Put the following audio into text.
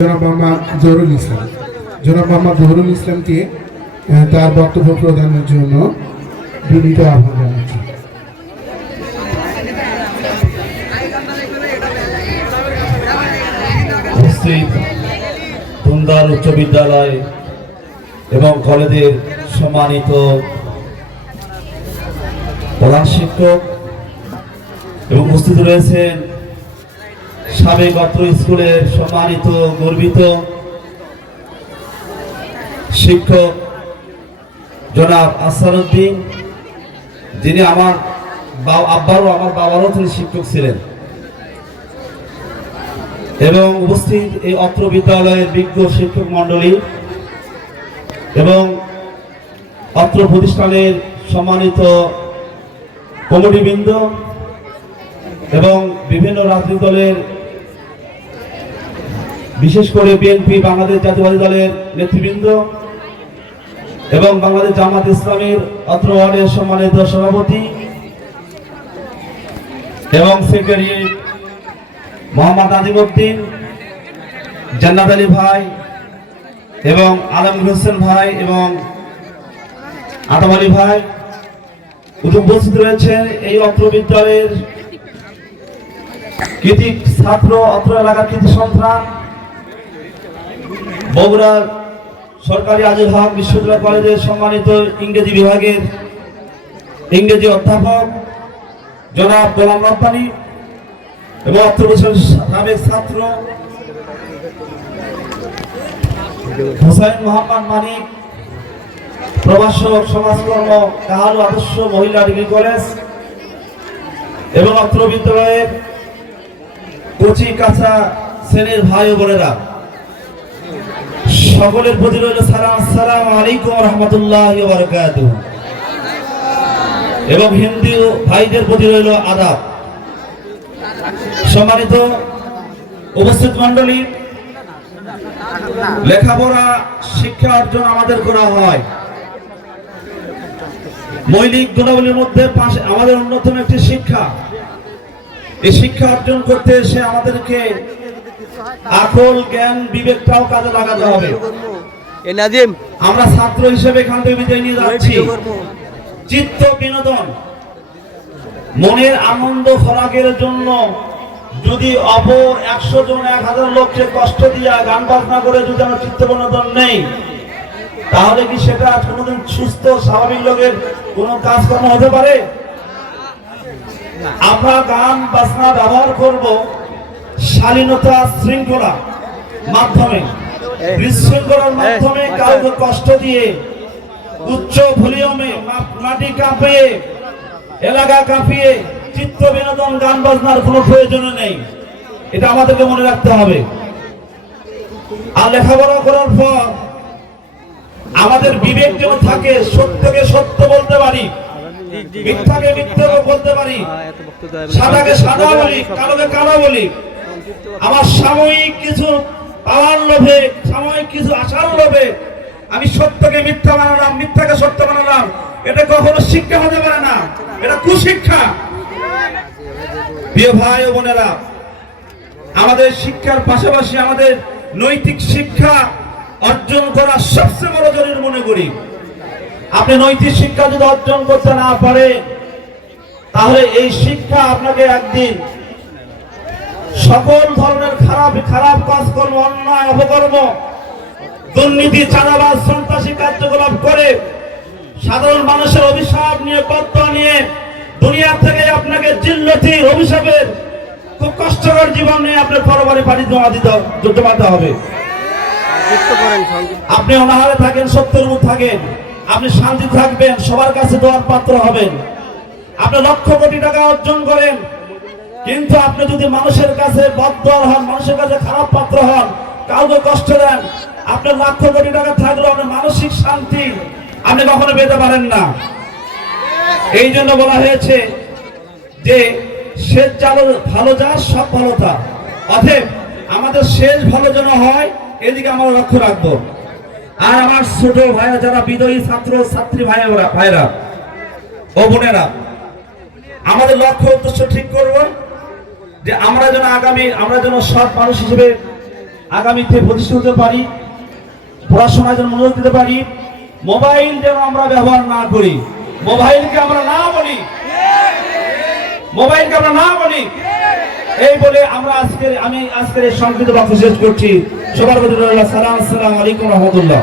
জনাব মোহাম্মদ জহুরুল ইসলাম। জনাব মোহাম্মদ জহুরুল ইসলামকে তার বক্তব্য প্রদানের জন্য বিনীত আহ্বান জানাচ্ছি। উপস্থিত উচ্চ বিদ্যালয় এবং কলেজের সম্মানিত প্রধান শিক্ষক এবং উপস্থিত রয়েছেন সাবেক অত্র স্কুলের সম্মানিত, গর্বিত শিক্ষক জনাব আসারুদ্দিন যিনি আমার আব্বারও আমার বাবারও তিনি শিক্ষক ছিলেন। এবং উপস্থিত এই অত্র বিদ্যালয়ের বিজ্ঞ শিক্ষক মণ্ডলী এবং অত্র প্রতিষ্ঠানের সম্মানিত কমিটিবৃন্দ এবং বিভিন্ন রাজনৈতিক দলের বিশেষ করে বিএনপি বাংলাদেশ জাতীয়বাদী দলের নেতৃবৃন্দ এবং বাংলাদেশ জামাত ইসলামের অত্র ওয়ার্ডের সম্মানিত সভাপতি এবং সেক্রেটারি মোহাম্মদ আজিমউদ্দিন জান্নাত আলী ভাই এবং আলমগীর হোসেন ভাই এবং আদম আলী ভাই উপস্থিত রয়েছেন এই অত্র বিদ্যালয়ের কৃতি ছাত্র, অত্র এলাকার কৃতি সন্তান বগুড়ার সরকারি আজিল হক বিশ্ববিদ্যালয় কলেজের সম্মানিত ইংরেজি বিভাগের ইংরেজি অধ্যাপক জনাব গোলাম রব্বানী এবং বছর সাবেক ছাত্র হোসাইন মোহাম্মদ মানিক, প্রভাষক, সমাজকর্ম কাহালু আদর্শ মহিলা ডিগ্রি কলেজ এবং অত্র বিদ্যালয়ের কচি কাঁচা শ্রেণির ভাই বোনেরা। সকলের প্রতি রইল সালাম আসসালাম আলাইকুম রহমতুল্লাহ এবং হিন্দু ভাইদের প্রতি রইল আদাব। সম্মানিত উপস্থিত মন্ডলী লেখাপড়া, শিক্ষা অর্জন আমাদের করা হয়। মৌলিক গুণাবলীর মধ্যে আমাদের অন্যতম একটি শিক্ষা। এই শিক্ষা অর্জন করতে এসে আমাদেরকে আকল জ্ঞান বিবেকটাও কাজে লাগাতে হবে। এ নাজিম। আমরা ছাত্র হিসেবে এখান থেকে বিদায় নিয়ে যাচ্ছি। চিত্ত বিনোদন মনের আনন্দ খোরাকের জন্য যদি অপর একশো জন এক হাজার লোককে কষ্ট দিয়া গান বাজনা করে যদি আমার চিত্ত বিনোদন নেই তাহলে কি সেটা কোনোদিন সুস্থ স্বাভাবিক লোকের কোনো কাজকর্ম হতে পারে? আমরা গান বাজনা ব্যবহার করব। শালীনতা শৃঙ্খলা মাধ্যমে বিশৃঙ্খলার মাধ্যমে কাউকে কষ্ট দিয়ে উচ্চ ভলিউমে মাটি কাঁপিয়ে এলাকা কাঁপিয়ে চিত্ত বিনোদন গান বাজনার কোনো প্রয়োজন নেই। এটা আমাদেরকে মনে রাখতে হবে। আর লেখাপড়া করার পর আমাদের বিবেক যেন থাকে সত্যকে সত্য বলতে পারি মিথ্যাকে মিথ্যা বলতে পারি এত সাদাকে সাদা বলি কালোকে কালো বলি আমার সাময়িক কিছু পাওয়ার লোভে, সাময়িক কিছু আশার লোভে আমি সত্যকে মিথ্যা বানালাম, মিথ্যাকে সত্য বানালাম। এটা কখনো শিক্ষা হতে পারে না। এটা কুশিক্ষা। প্রিয় ভাই ও বোনেরা, আমাদের শিক্ষার পাশাপাশি আমাদের নৈতিক শিক্ষা অর্জন করা সবচেয়ে বড় জরুরি মনে করি। আপনি নৈতিক শিক্ষা যদি অর্জন করতে না পারে তাহলে এই শিক্ষা আপনাকে একদিন সকল ধরনের খারাপ খারাপ কাজকর্ম অন্যায়, অপকর্ম, দুর্নীতি, চাঁদাবাজ, সন্ত্রাসী কার্যকলাপ করে সাধারণ মানুষের অভিশাপ নিয়ে তত্ত্ব নিয়ে দুনিয়া থেকে আপনাকে জিল্লতির অভিশাপের খুব কষ্টকর জীবন নিয়ে আপনার পরবারে পাড়ি জমা দিতে জমাতে হবে। আপনি অনাহারে থাকেন সত্যের মুখ থাকেন, আপনি শান্তি থাকবেন, সবার কাছে দোয়ার পাত্র হবেন। আপনি লক্ষ কোটি টাকা অর্জন করেন কিন্তু আপনি যদি মানুষের কাছে বদল হন, মানুষের কাছে খারাপ পাত্র হন, কাউকে কষ্ট দেন, আপনার লক্ষ কোটি টাকা থাকলেও আপনার মানসিক শান্তি আপনি কখনো পেতে পারেন না। এই জন্য বলা হয়েছে যে শেষ চালো ভালো যা, সব ভালো তা। অতএব আমাদের শেষ ভালো যেন হয়, এদিকে আমরা লক্ষ্য রাখব। আর আমার ছোট ভাইরা যারা বিদয়ী ছাত্র, ছাত্রী ভাইরা ভাইরা ও বোনেরা, আমাদের লক্ষ্য উদ্দেশ্য ঠিক করব। যে আমরা যেন আগামী, আমরা যেন সৎ মানুষ হিসেবে আগামীতে প্রতিষ্ঠিত হতে পারি, পড়াশোনায় যেন মনোযোগ দিতে পারি, মোবাইল যেন আমরা ব্যবহার না করি, মোবাইলকে আমরা না বলি, মোবাইলকে আমরা না বলি, এই বলে আমরা আজকের, আমি আজকের এই সংক্ষিপ্ত বক্তব্য শেষ করছি। সবার প্রতি সালাম আসসালামু আলাইকুম রহমতুল্লাহ।